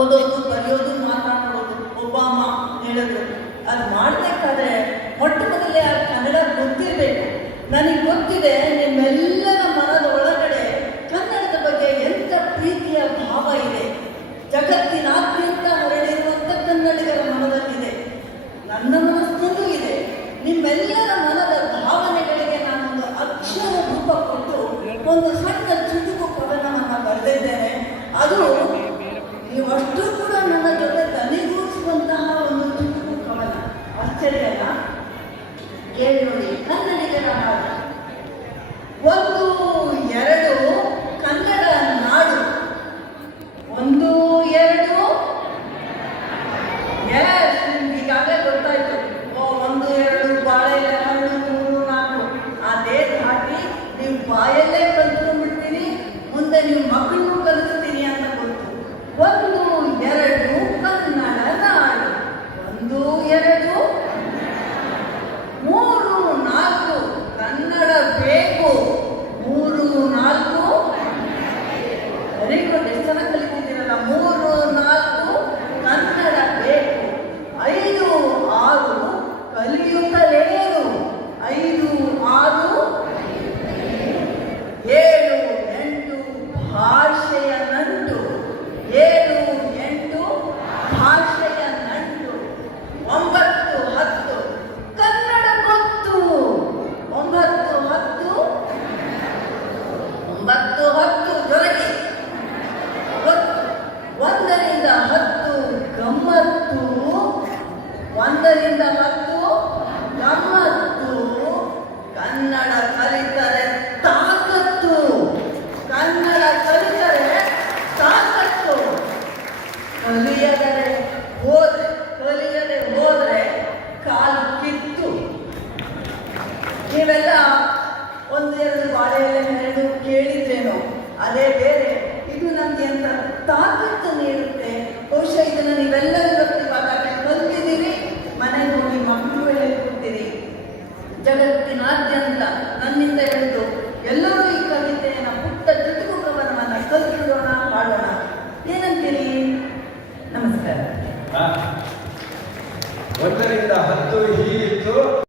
ಓದೋದು ಬರೆಯೋದು ಮಾತನಾಡೋದು ಒಬ್ಬಾಮ ಹೇಳಿದ್ರು. ಅದು ಮಾಡಬೇಕಾದ್ರೆ ಮೊಟ್ಟ ಮೊದಲೇ ಆ ಕನ್ನಡ ಗೊತ್ತಿರಬೇಕು. ನನಗೆ ಗೊತ್ತಿದೆ ನಿಮ್ಮೆಲ್ಲರ ಮನದ ಒಳಗಡೆ ಕನ್ನಡದ ಬಗ್ಗೆ ಎಂಥ ಪ್ರೀತಿಯ ಭಾವ ಇದೆ. ಜಗತ್ತಿನಾದ್ಯಂತ ಹೊರಡಿರುವಂಥ ಕನ್ನಡಿಗರ ಮನದಲ್ಲಿದೆ. ನನ್ನ ಮನಸ್ಸಿನೂ ಇದೆ. ನಿಮ್ಮೆಲ್ಲರ ಮನದ ಭಾವನೆಗಳಿಗೆ ನಾನೊಂದು ಅಕ್ಷರ ರೂಪ ಕೊಟ್ಟು ಒಂದು ಸಣ್ಣ ಚುಟುಕು ಕವನವನ್ನು ಬರೆದಿದ್ದೇನೆ. ಅದು ಹೇಳಿ ನೋಡಿ ನನ್ನ ನಿಜ ಒಂದು, ಎರಡು ಕನ್ನಡ ನಾಡು. ಒಂದು, ಎರಡು ಈಗಾಗಲೇ ಗೊತ್ತಾಯ್ತು. ಒಂದು, ಎರಡು ಬಾಳೆ ಎರಡು ಮೂರು, ನಾಲ್ಕು. ದೇಹ ಹಾಕಿ ನೀವು ಬಾಯಲ್ಲೇ ಕಲ್ತ್ಕೊಂಡ್ಬಿಡ್ತೀರಿ. ಮುಂದೆ ನಿಮ್ಮ ಮಕ್ಕಳು 자.